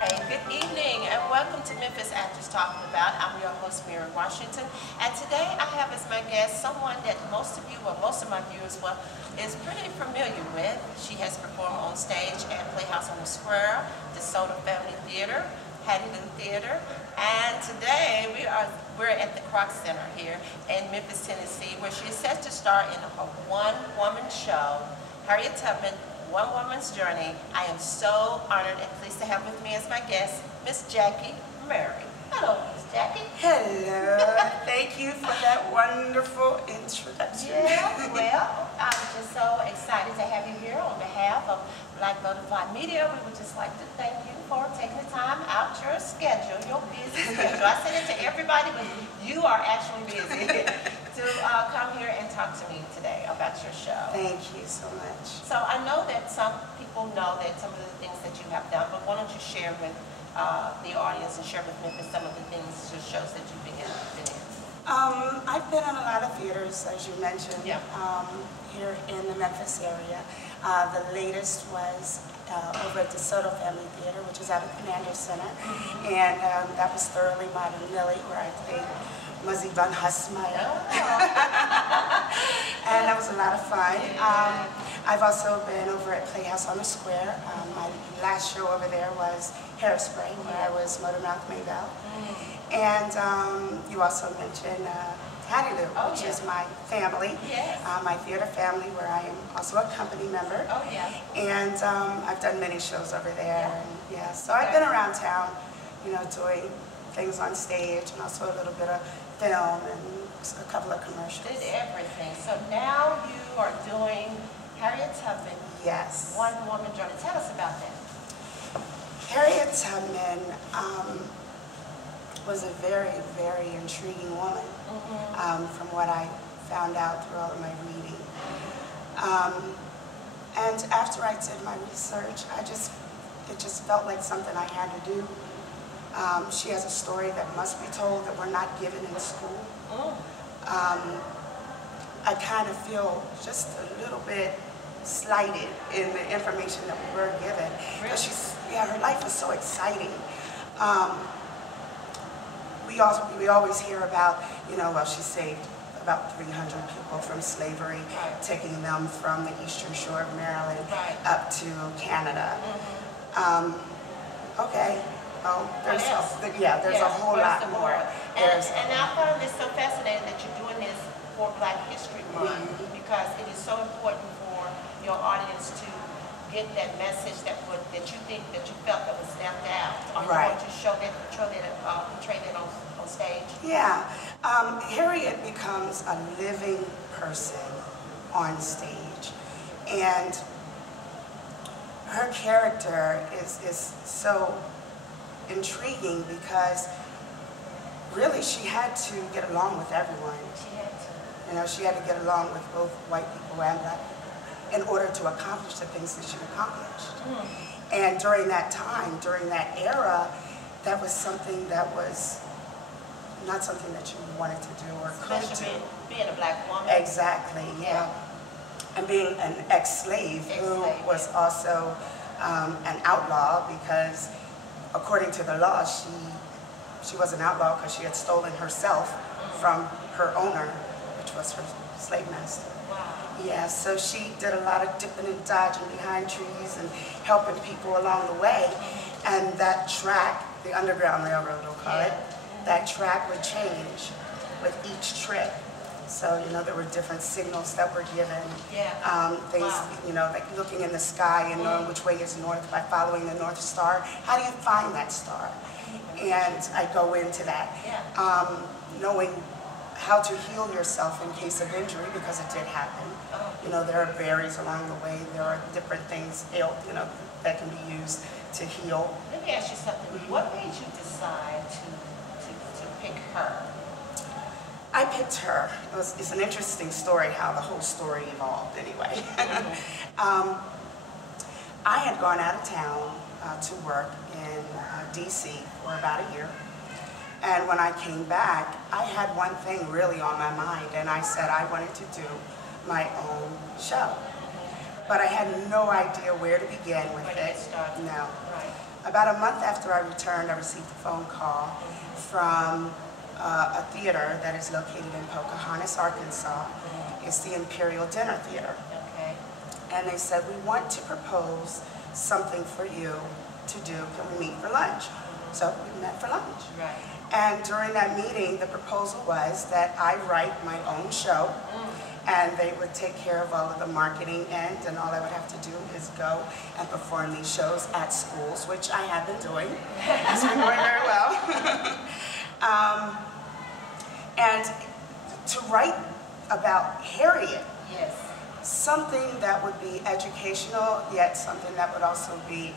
Hey, good evening and welcome to Memphis Actors Talking About. I'm your host, MaryAnn Washington, and today I have as my guest someone that most of you, or most of my viewers, is pretty familiar with. She has performed on stage at Playhouse on the Square, DeSoto Family Theater, Harriet Tubman Theater, and today we're at the Kroc Center here in Memphis, Tennessee, where she is set to star in a one-woman show, Harriet Tubman, One Woman's Journey. I am so honored and pleased to have with me as my guest, Miss Jackie Murray. Hello, Miss Jackie. Hello. Thank you for that wonderful introduction. Yeah, well, I'm just so excited to have you here on behalf of Black Butterfly Media. We would just like to thank you for taking the time out your schedule, your busy schedule. I said it to everybody, but you are actually busy to come here and talk to me today about your show. Thank you so much. So I know that some people know that some of the things that you have done, but why don't you share with the audience and share with Memphis some of the things, your shows that you've been in? I've been in a lot of theaters, as you mentioned, yeah. Here in the Memphis area. The latest was over at DeSoto Family Theater, which is out at Kroc Center, and that was Thoroughly Modern Millie, where I played Muzzy Van Husmeyer. And that was a lot of fun. I've also been over at Playhouse on the Square. My last show over there was Hairspray, where I was Mother Mouth Maybelle. And you also mentioned Hattie Lou, which is my family, my theater family, where I am also a company member. Oh, yeah. And I've done many shows over there. And, so I've been around town, doing things on stage and also a little bit of film and a couple of commercials. Did everything. So now you are doing Harriet Tubman. Yes. One Woman Journey. Tell us about that. Harriet Tubman was a very, very intriguing woman, from what I found out through all of my reading. And after I did my research, it just felt like something I had to do. She has a story that must be told that we're not given in school. I kind of feel just a little bit slighted in the information that we were given. Really? Her life is so exciting. We always hear about, she saved about 300 people from slavery, taking them from the eastern shore of Maryland up to Canada. Okay. Oh, there's a whole lot more. And I find this so fascinating that you're doing this for Black History Month, because it is so important for your audience to get that message that you felt that was left out. Are you going to portray that on stage? Yeah. Harriet becomes a living person on stage, and her character is so intriguing because really she had to get along with everyone. She had to. She had to get along with both white people and Black people in order to accomplish the things that she accomplished. And during that time, during that era, that was something that was not something that you wanted to do or could do. Being a Black woman. Exactly, yeah. And being an ex-slave who was also an outlaw, because according to the law, she was an outlaw because she had stolen herself from her owner, which was her slave master. Wow. Yeah, so she did a lot of dipping and dodging behind trees and helping people along the way. And that track, the Underground Railroad, we'll call it, that track would change with each trip. So, there were different signals that were given. Things, like looking in the sky and knowing which way is north by following the North Star. How do you find that star? And I go into that. Knowing how to heal yourself in case of injury, because it did happen. There are berries along the way. There are different things, that can be used to heal. Let me ask you something. What made you decide to pick her? I picked her. It's an interesting story how the whole story evolved anyway. I had gone out of town to work in D.C. for about a year. And when I came back, I had one thing really on my mind, and I said I wanted to do my own show. But I had no idea where to begin with it. No. about a month after I returned, I received a phone call from a theater that is located in Pocahontas, Arkansas. It's the Imperial Dinner Theater. Okay. And they said, we want to propose something for you to do. Can we meet for lunch? So we met for lunch. Right. And during that meeting, the proposal was that I write my own show, and they would take care of all of the marketing end, and all I would have to do is go and perform these shows at schools, which I have been doing. It's been going very well. And to write about Harriet, Yes. something that would be educational, yet something that would also be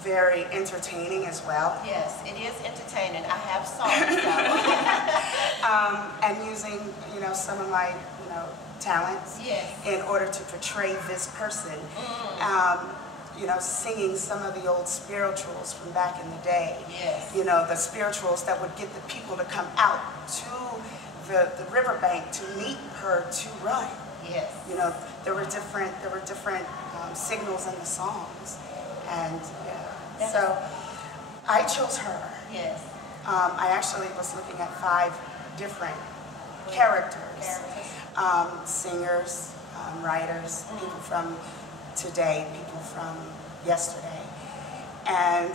very entertaining as well. Yes, it is entertaining. I have songs though. And using, some of my, talents Yes. in order to portray this person. Singing some of the old spirituals from back in the day. Yes. The spirituals that would get the people to come out to the riverbank to meet her to run. Yes. There were different signals in the songs, and so I chose her. Yes. I actually was looking at 5 different characters, singers, writers, people from today, people from yesterday, and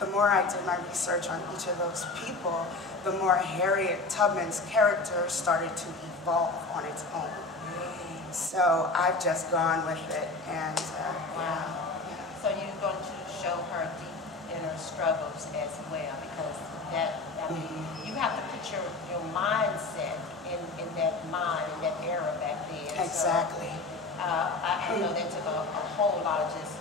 the more I did my research on each of those people, the more Harriet Tubman's character started to evolve on its own. So I've just gone with it, and So you're going to show her deep inner struggles as well, because you have to put your mindset in that mind, in that era back then. Exactly. So, I know that took a whole lot of just...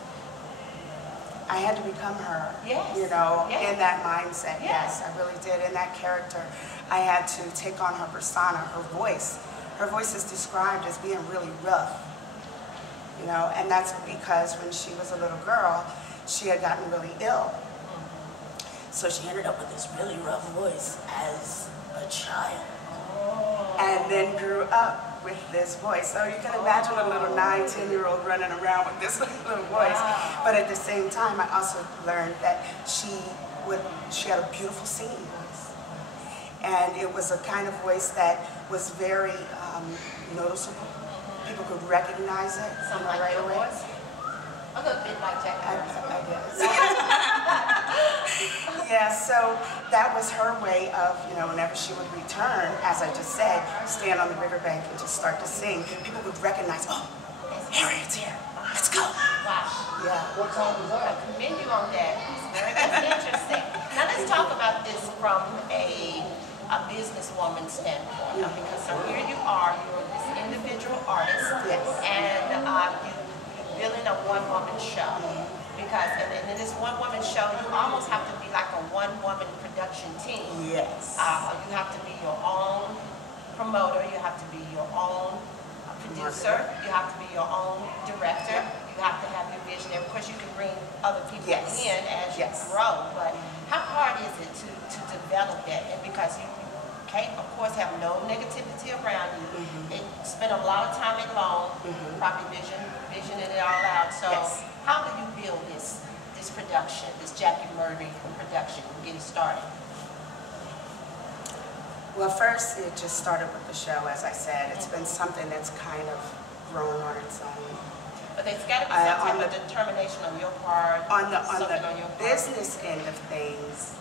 I had to become her, Yes. in that mindset. Yes. Yes, I really did. In that character, I had to take on her persona, her voice. Her voice is described as being really rough, and that's because when she was a little girl, she had gotten really ill. So she ended up with this really rough voice as a child, and then grew up with this voice. So you can imagine a little 9, 10-year-old running around with this little voice. Wow. But at the same time, I also learned that she had a beautiful singing voice. And it was a kind of voice that was very noticeable. People could recognize it right your away. voice? A little bit like Jack. I guess. Yeah, so that was her way of, whenever she would return, as I just said, stand on the riverbank and just start to sing. People would recognize, oh, Harriet's here. Let's go. Wow. Yeah. What time was I that? commend you on that. That's interesting. Now let's talk about this from a businesswoman standpoint. Because so here you are, you're this individual artist, Yes. and you're building a one-woman show. Because and in this one-woman show, you almost have to be like a one-woman production team. Yes. You have to be your own promoter. You have to be your own producer. You have to be your own director. You have to have your visionary. Of course, you can bring other people Yes. in as you Yes. grow. But how hard is it to develop that? And because you can't, of course, have no negativity around you. It spend a lot of time alone, probably visioning it all out. So Yes. how do you build this production, this Jackie Murray production, get it started? Well, first, it just started with the show, as I said. It's been something that's kind of grown on its own. But there's got to be some type on of determination on your part. On the something on your part. business end of things,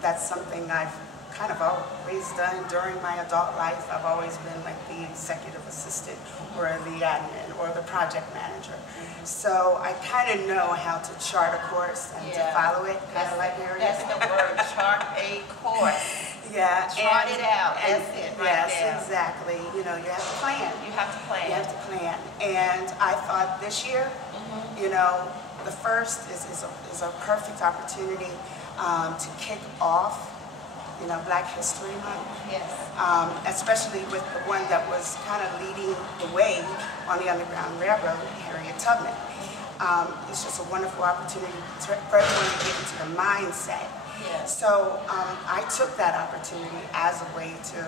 that's something I've kind of always done during my adult life. I've always been like the executive assistant or the admin or the project manager. So I kind of know how to chart a course and to follow it, kind of like Mary. That's the word, chart a course. Yeah. Chart it out, that's it right Yes, there. exactly. You have to plan. You have to plan. You have to plan. And I thought this year, the first is a perfect opportunity to kick off, Black History Month. Yes. Especially with the one that was kind of leading the way on the Underground Railroad, Harriet Tubman. It's just a wonderful opportunity for everyone to get into the mindset. Yes. So I took that opportunity as a way to,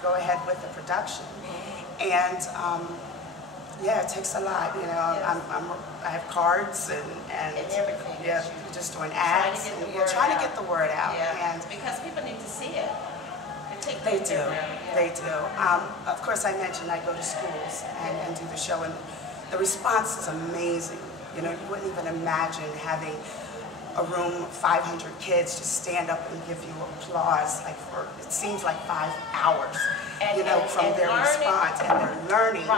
go ahead with the production. And Yeah, it takes a lot. You know, I have cards and everything. Yeah, we're just doing ads. Trying to get the word out. Yeah. And because people need to see it. They do. They do. Of course, I mentioned I go to schools and do the show, and the response is amazing. You know, you wouldn't even imagine having a room of 500 kids just stand up and give you applause, like for, it seems like 5 hours, from their response, and they're learning,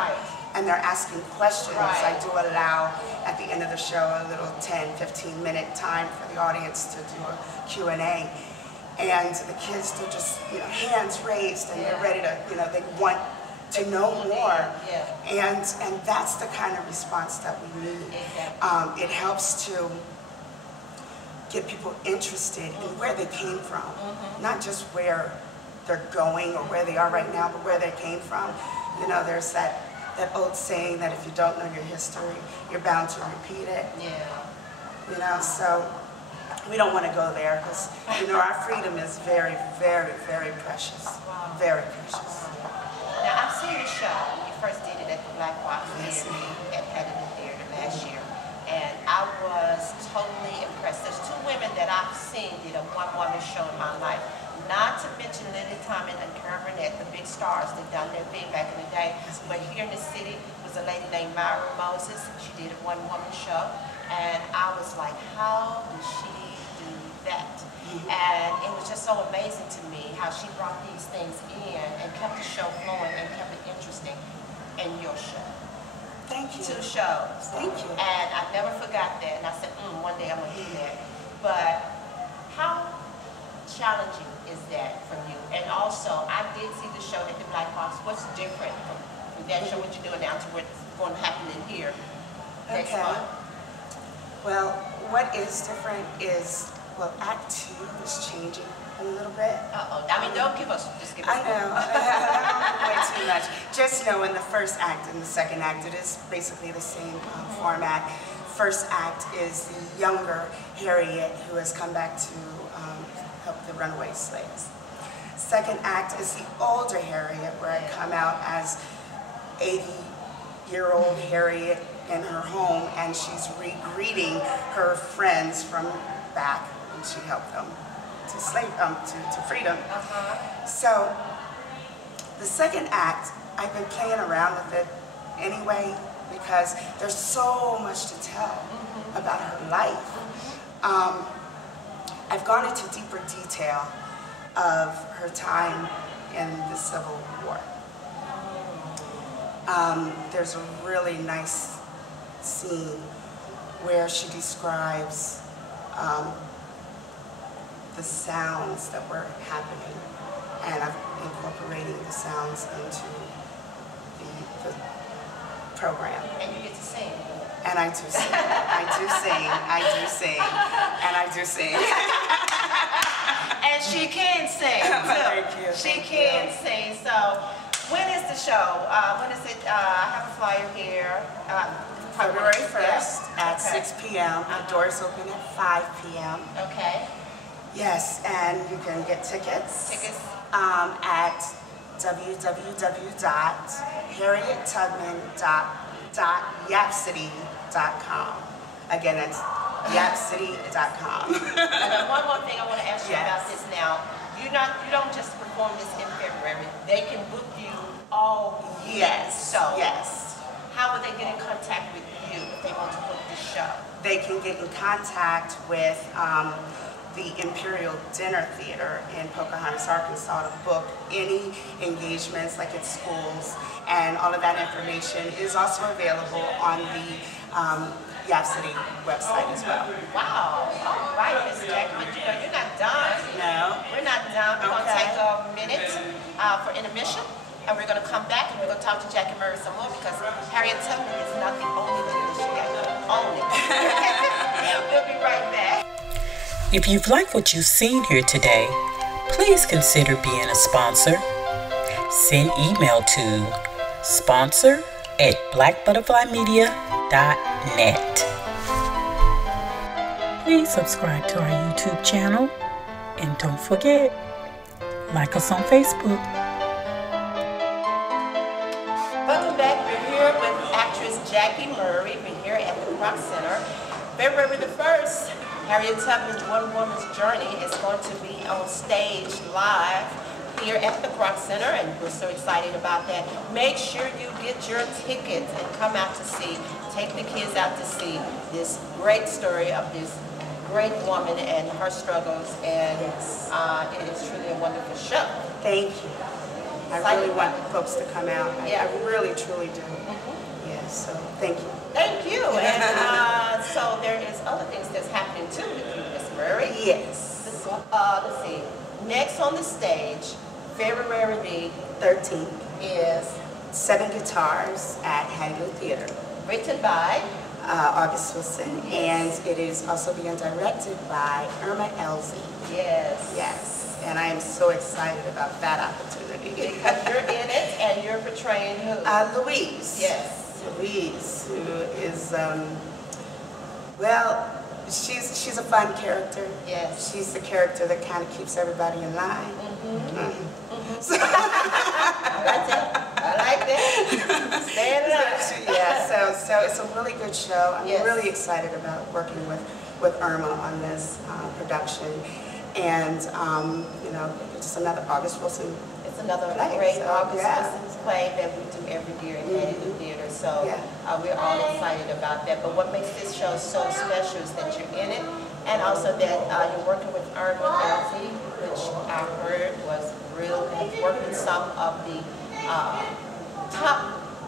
and they're asking questions. I do allow, at the end of the show, a little 10, 15-minute time for the audience to do a Q&A, and the kids do just, hands raised, and they're ready to, they want to know more, and that's the kind of response that we need. It helps to get people interested in where they came from, not just where they're going or where they are right now, but where they came from. There's that old saying that if you don't know your history, you're bound to repeat it. So we don't want to go there because, our freedom is very, very, very precious. Very precious. Now, I've seen the show. You first did it at the Black Box Theater at Harriet Theater last year. And I was totally impressed. There's 2 women that I've seen did a one-woman show in my life. Not to mention Lily Tomlin and Karen Burnett, the big stars that done their thing back in the day. But here in the city was a lady named Myra Moses. She did a one-woman show. And I was like, how did she do that? And it was just so amazing to me how she brought these things in and kept the show flowing and kept it interesting in your show. Thank you. 2 shows. Thank you. And I never forgot that. And I said, one day I'm going to do that. But how challenging is that from you? And also, I did see the show at the Black Box. What's different from that show, what you're doing now, to what's going to happen in here next month? Well, what is different is, Act 2 is changing a little bit. I mean, don't give us, just give us. I know, I don't way too much. Just know in the first act and the second act, it is basically the same format. First act is the younger Harriet who has come back to help the runaway slaves. Second act is the older Harriet, where I come out as 80-year-old Harriet in her home, and she's re-greeting her friends from back, and she helped them to freedom. So the second act, I've been playing around with it anyway because there's so much to tell about her life. I've gone into deeper detail of her time in the Civil War. There's a really nice scene where she describes the sounds that were happening, and I'm incorporating the sounds into the program. And you get to sing. And I do sing. I do sing. I do sing. And I do sing. And she can sing, too. Thank you. She can sing. So, when is the show? When is it? I have a flyer here. February 1st at 6 p.m. The doors open at 5 p.m. Okay. Yes, and you can get tickets at www.harriettubman.yapcity.com. Again, that's yapcity.com. And then one more thing I want to ask you about this now. You don't just perform this in February. They can book you all year. Yes. So yes. How would they get in contact with you if they want to book this show? They can get in contact with the Imperial Dinner Theater in Pocahontas, Arkansas to book any engagements like at schools, and all of that information is also available on the Yap City website as well. Wow. All right, Ms. Jack, but you're not done. No. We're not done. We're going to take a minute for intermission, and we're going to come back and we're going to talk to Jackie Murray some more, because Harriet Tubman is not the only thing that she got. Only. We'll be right back. If you've liked what you've seen here today, please consider being a sponsor. Send email to sponsor@blackbutterflymedia.net. Please subscribe to our YouTube channel, and don't forget, like us on Facebook. Welcome back. We're here with actress Kroc Center. February the 1st, Harriet Tubman's One Woman's Journey is going to be on stage live here at the Kroc Center, and we're so excited about that. Make sure you get your tickets and come out to see, take the kids out to see this great story of this great woman and her struggles, and it is truly a wonderful show. Thank you. I really want folks to come out. I really, truly do. Yes, so thank you. Thank you. And so there is other things that's happening too with you, Miss Murray. Yes. Let's see. Next on the stage, February the 13th is 7 Guitars at Harriet Theatre. written by August Wilson, and it is also being directed by Irma Elsie. Yes. Yes, and I am so excited about that opportunity. Because you're in it and you're portraying who? Louise. Yes. Louise, who is, well, she's a fun character. Yes. She's the character that kind of keeps everybody in line. I like that. Stay in line. Yeah, so it's a really good show. I'm Yes. really excited about working with Irma on this production. And, you know, it's another August Wilson. It's another play, great so, August yeah. Wilson's play that we do every year at Harriet Theatre. So Yeah. we're all excited about that. But what makes this show so special is that you're in it, and also that you're working with Irma Elsie, which I heard was real, and worked with some of the top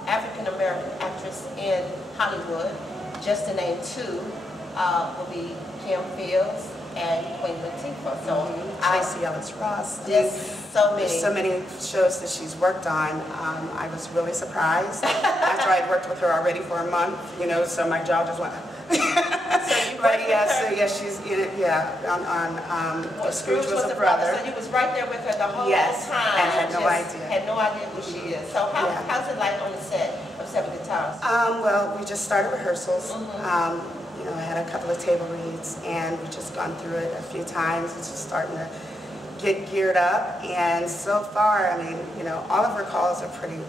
African-American actresses in Hollywood. Just to name two, will be Kim Fields and Queen Latifah. So Tracy Ellis Ross. Just so many. There's so many shows that she's worked on. I was really surprised after I'd worked with her already for a month, you know, so my jaw just went. But yeah, she's in it, on Scrooge was a brother. So you was right there with her the whole time. And had no idea. Had no idea who she is. So how's it like on the set of 7 Guitars? Well, we just started rehearsals. You know, I had a couple of table reads, and we've just gone through it a few times. It's just starting to get geared up, and so far, I mean, you know, all of her calls are pretty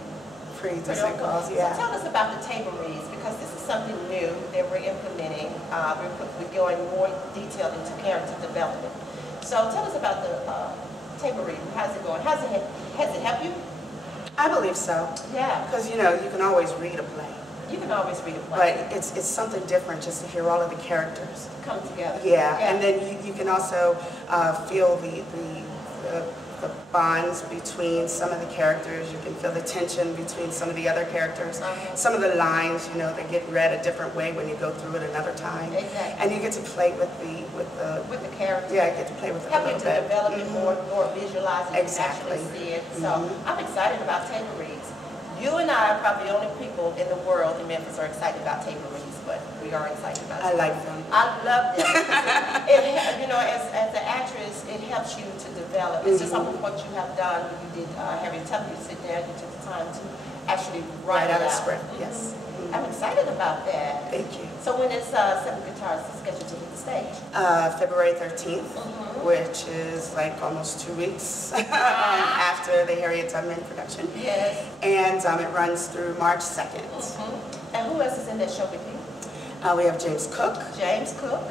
decent calls. Yeah. So tell us about the table reads, because this is something new that we're implementing. We're going more detailed into character development. So tell us about the table read. How's it going? Has it helped you? I believe so. Yeah. Because, you know, you can always read a play. You can always read a play. But it's something different just to hear all of the characters come together. Yeah. And then you can also feel the bonds between some of the characters. You can feel the tension between some of the other characters. Some of the lines, you know, they get read a different way when you go through it another time. Exactly. And you get to play with the characters. Yeah, I get to play with it a little bit. Help you to develop it more visualize it, exactly. And actually see it. So I'm excited about table reads. You and I are probably the only people in the world in Memphis are excited about table reads, but we are excited about it. I like them. I love them. You know, as an actress, it helps you to develop. It's just something what you have done when you did Harriet Tubman. You sit there, you took the time to actually write out a script. Yes. I'm excited about that. Thank you. So when is 7 Guitars scheduled to hit the stage? February 13th, which is like almost 2 weeks after the Harriet Tubman production. Yes. And it runs through March 2nd. And who else is in that show with you? We have James Cook. James Cook.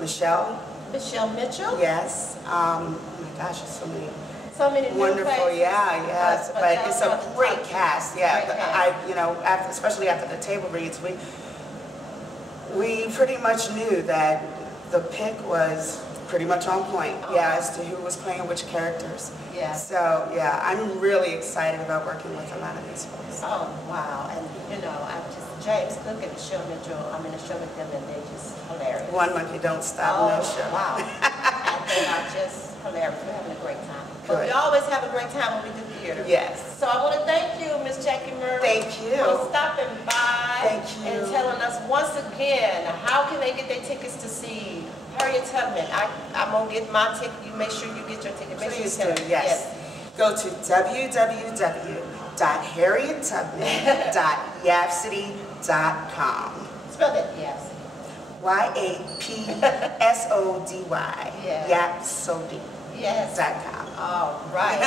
Michelle. Michelle Mitchell. Yes. Oh my gosh, there's so many. So many wonderful, yes, but it's a great cast, yeah. Great cast. You know, especially after the table reads, we pretty much knew that the pick was pretty much on point, as to who was playing which characters. Yeah. So yeah, I'm really excited about working with a lot of these folks. Oh wow, and you know, I'm just James Cook and Michelle Mitchell. I'm in a show with them, and they're just hilarious. One monkey don't stop, no show. Wow, and they are just hilarious. We're having a great time. But Good. we always have a great time when we do theater. Yes. So I want to thank you, Miss Jackie Murray. Thank you. For stopping by. Thank you. And telling us once again, how can they get their tickets to see Harriet Tubman? I'm going to get my ticket. You make sure you get your ticket. Make Please sure you do, yes. Go to www.harriettubman.yapsody.com. Spell that, yes. YAPSODY. Yeah. Yapsody.com. Yes. All right.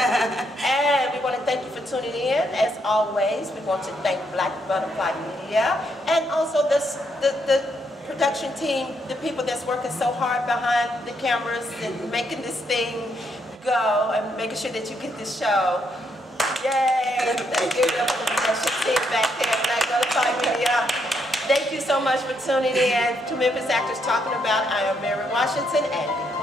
And we want to thank you for tuning in. As always, we want to thank Black Butterfly Media and also the production team, the people that's working so hard behind the cameras and making this thing go and making sure that you get this show. Yay! Thank you for the production team back there, Black Butterfly Media. Thank you so much for tuning in to Memphis Actors Talking About. I am MaryAnn Washington, and